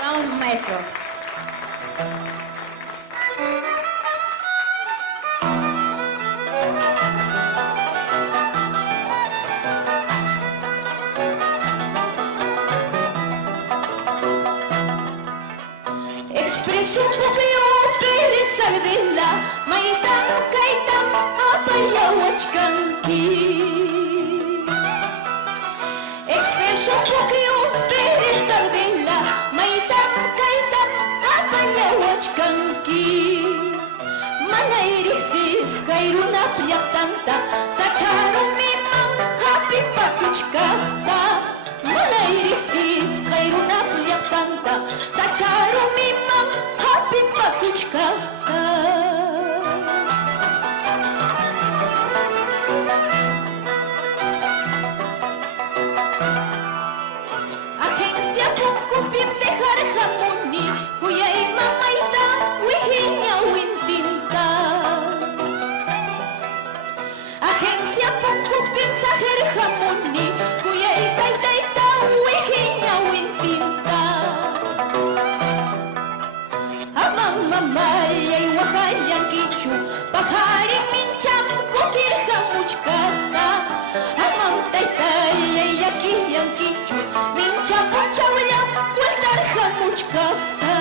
Vamos, maestro. Expreso pupeo peresar bella, maitam kaitam apayawachkanki. Expreso pupeo peresar bella, maitam kaitam apayawachkanki. Mana irisis kairuna llaqtanta, sacharon miman hapi pakuchkaqta. Mana irisis kairuna llaqtanta, sacharon miman hapi pakuchkaqta. Agencia Pucupim de Jarjamuni, cuya imamaita wihiña wintinta. Agencia Pucupim Sajer Jamuni, cuya itaita wihiña wintinta. Amam mamaya y wahayan kichu, pajari mincham kukir jamuchkasa. Amam taitaya y aquí yankichu, mincham puchawya vueltar jamuchkasa.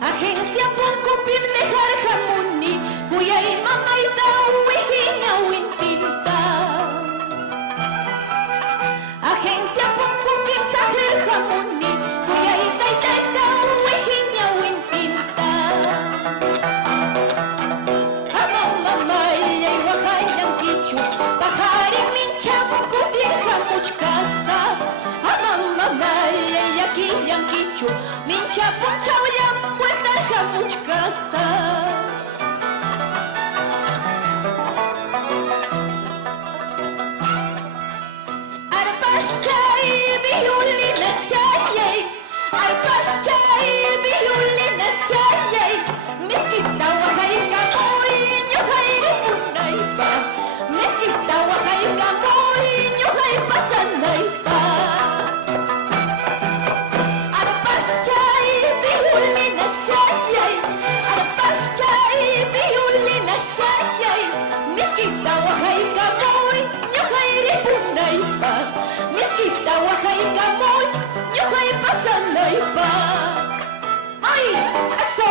Agencia Pucupim de Jarjamuni, cuya imamaita wihiña wintinta. Agencia Pucupim Sajer Jamuni, cuya itaita wihiña wintinta. Amam mamaya y wahayan kichu, pajari mincham kukir jamuchkasa. Amam mamaya y aquí yankichu, mincha puchawya vueltar jamuchkasa. Arpash chay, violinas chayay. Arpash chay, violinas chayay. Miskita wahayka muy, ñuhayri punaypa. Miskita wahayka muy, ñuhay pasanaypa. Arpash chay, violinas chayay. Arpash chay, violinas chayay. Miskita wahayka muy, ñuhayri punaypa. Miskita wahayka muy, ñuhay pasanaypa. Ay, eso.